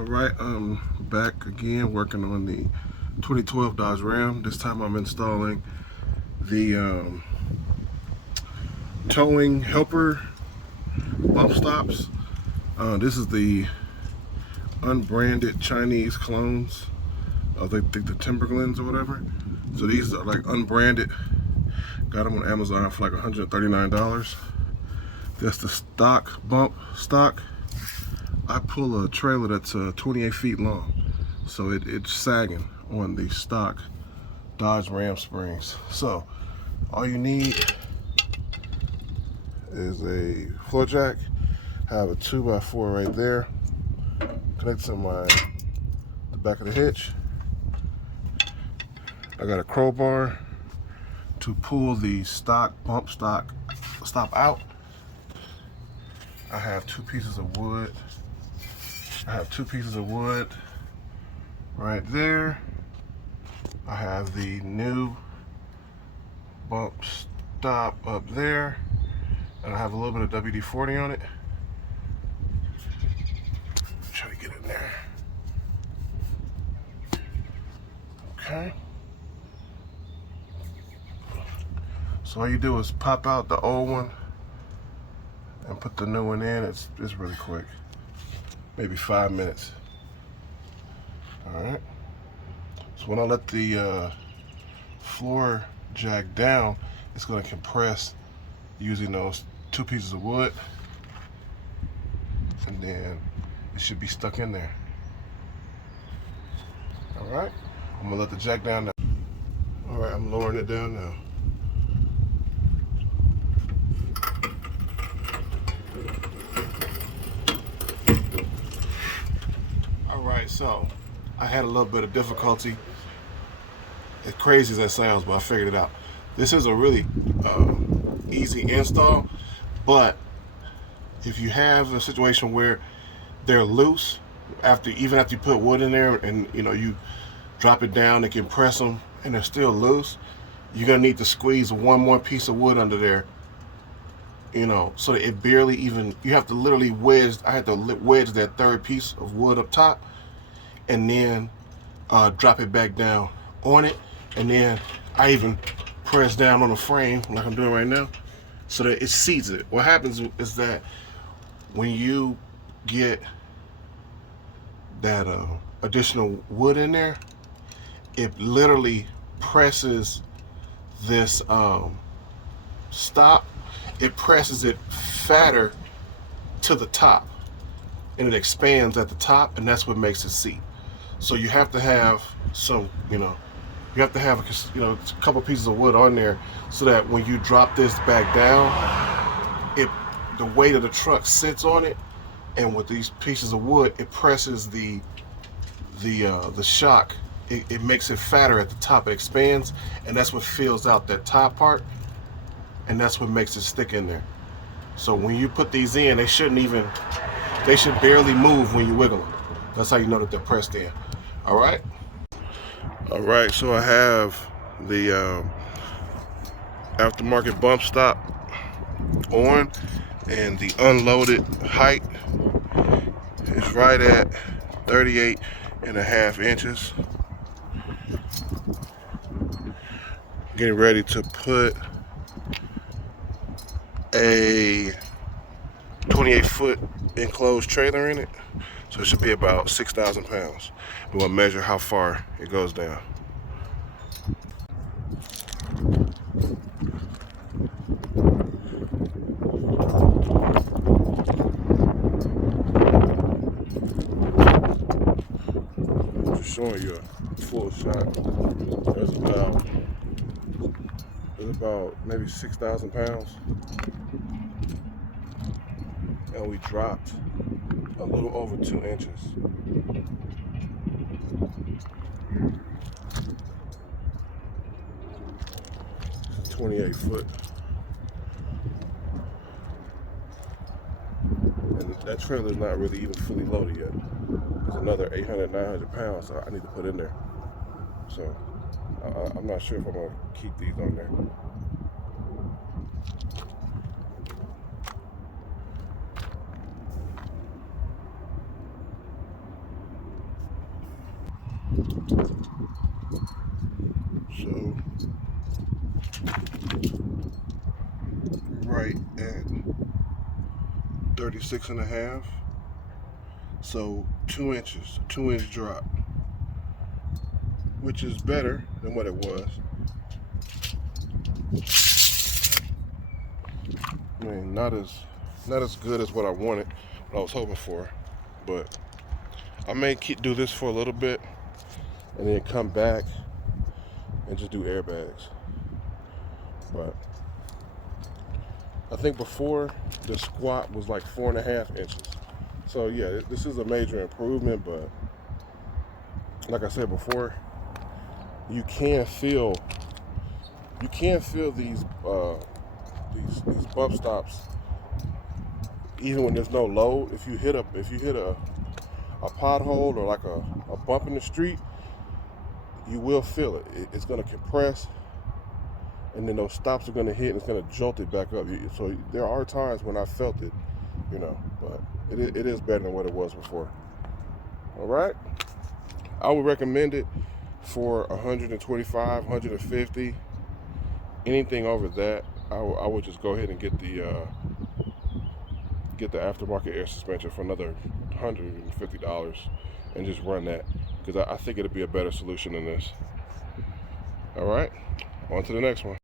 Alright, I'm back again working on the 2012 Dodge Ram. This time I'm installing the towing helper bump stops. This is the unbranded Chinese clones of the Timbren or whatever. So these are like unbranded. Got them on Amazon for like $139. That's the stock bump stock. I pull a trailer that's 28 feet long, so it's sagging on the stock Dodge Ram springs. So all you need is a floor jack. I have a 2x4 right there. Connects to the back of the hitch. I got a crowbar to pull the stock bump stock stop out. I have two pieces of wood. Right there. I have the new bump stop up there, and I have a little bit of WD-40 on it. Try to get in there. Okay. So all you do is pop out the old one and put the new one in. It's really quick. Maybe 5 minutes. Alright. So when I let the floor jack down, it's going to compress using those two pieces of wood, and then it should be stuck in there. Alright. I'm going to let the jack down now. Alright, I'm lowering it down now. Alright, so I had a little bit of difficulty. As crazy as that sounds, but I figured it out. This is a really easy install, but if you have a situation where they're loose, even after you put wood in there and you drop it down and compress them and they're still loose, you're gonna need to squeeze one more piece of wood under there, so that it barely even, you have to literally wedge. I had to wedge that third piece of wood up top and then drop it back down on it, and then I even press down on the frame like I'm doing right now so that it seats it. What happens is that when you get that additional wood in there, it literally presses this stop, it presses it fatter to the top, and it expands at the top, and that's what makes it seat. So you have to have some, you have to have a couple pieces of wood on there so that when you drop this back down, the weight of the truck sits on it, and with these pieces of wood, it presses the shock. It makes it fatter at the top. It expands, and that's what fills out that top part, and that's what makes it stick in there. So when you put these in, they should barely move when you wiggle them. That's how you know that they're pressed in. All right, so I have the aftermarket bump stop on, and the unloaded height is right at 38.5 inches. Getting ready to put a 28-foot enclosed trailer in it, so it should be about 6,000 pounds. We want to measure how far it goes down. Just showing you a full shot. There's about maybe 6,000 pounds, and we dropped a little over 2 inches. 28 foot. And that trailer's not really even fully loaded yet. There's another 800, 900 pounds I need to put in there. So I'm not sure if I'm gonna keep these on there. So right at 36.5. So 2 inches, 2-inch drop, which is better than what it was. I mean, not as good as what I wanted, what I was hoping for, but I may do this for a little bit and then come back and just do airbags. But I think before the squat was like 4.5 inches. So yeah, this is a major improvement, but like I said before, you can feel these bump stops even when there's no load. If you hit a pothole or like a bump in the street, you will feel it. It's going to compress, and then those stops are going to hit and it's going to jolt it back up. So there are times when I felt it, but it is better than what it was before. All right, I would recommend it for 125, 150. Anything over that, I would just go ahead and get the aftermarket air suspension for another $150 and just run that, because I think it'll be a better solution than this. All right, on to the next one.